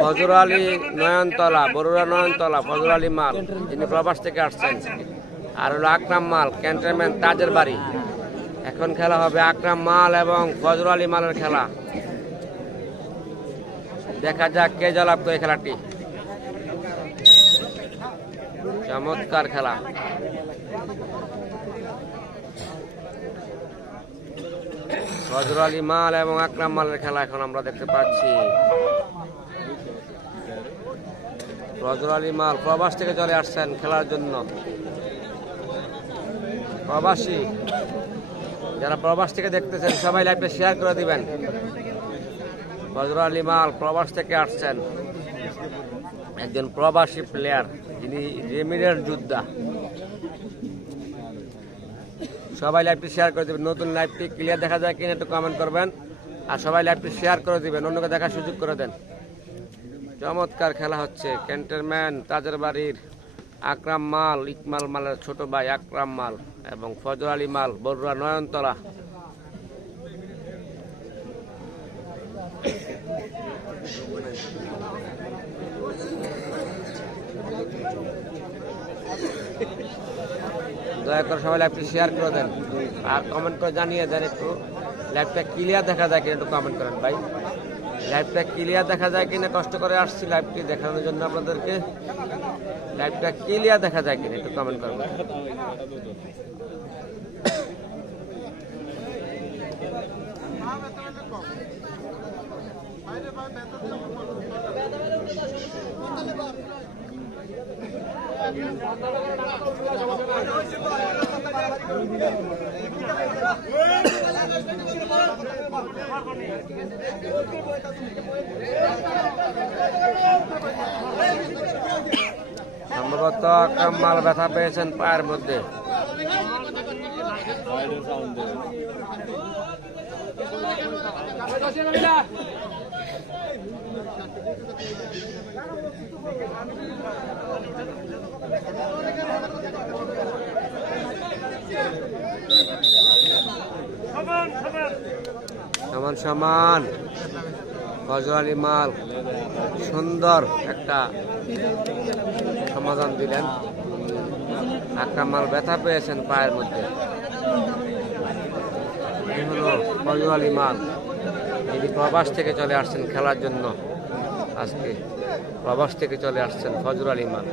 ফজর আলী নয়নতলা, বরুড়া নয়নতলা, ফজর আলী মাল যিনি প্রবাস থেকে আসছেন। আর হলো আকরাম মাল, ক্যান্টনমেন্ট তাজের বাড়ি। এখন খেলা হবে আকরাম মাল এবং ফজর আলী মালের খেলা। দেখা যাক কে জয়লাভ করে খেলাটি। চমৎকার খেলা। ফজর আলী মাল এবং আকরাম মালের খেলা এখন আমরা দেখতে পাচ্ছি। ফজর আলী মাল প্রবাস থেকে চলে আসছেন খেলার জন্য। প্রবাসী যারা প্রবাস থেকে দেখতেছেন সবাই লাইভে শেয়ার করে দিবেন। ফজর আলী মাল প্রবাস থেকে আসছেন, একজন প্রবাসী প্লেয়ার যিনি রেমিরের যোদ্ধা। সবাই লাইভটি শেয়ার করে দেবেন। নতুন লাইভটি ক্লিয়ার দেখা যায় কিনা একটু কমেন্ট করবেন, আর সবাই লাইভটি শেয়ার করে দিবেন, অন্যকে দেখার সুযোগ করে দেন। চমৎকার খেলা হচ্ছে। ক্যান্টনমেন্ট তাজের বাড়ির আকরাম মাল, ইকমাল মালের ছোট ভাই আকরাম মাল এবং ফজর আলী মাল, বরুড়া নয়নতলা। দয়া করে সবাই লাইভটি শেয়ার করে দেন আর কমেন্ট করে জানিয়ে দেন একটু লাইভটা ক্লিয়ার দেখা যায় কিনা একটু কমেন্ট করেন ভাই। লাইভটা ক্লিয়ার দেখা যায় কিনা, কষ্ট করে আসছি লাইভটি দেখানোর জন্য আপনাদেরকে। লাইভটা ক্লিয়ার দেখা যায় কিনা একটু কমেন্ট করবেন। সম্ভবত আকরাম মাল ব্যথা পেয়েছেন পায়ের মধ্যে। সমান সমান। ফজর আলী মাল সুন্দর একটা সমাধান দিলেন। আকরাম মাল ব্যথা পেয়েছেন পায়ের মধ্যে। এই হলো ফজর আলী মাল, যিনি প্রবাস থেকে চলে আসছেন খেলার জন্য। আজকে প্রবাস থেকে চলে আসছেন ফজর আলী মাল।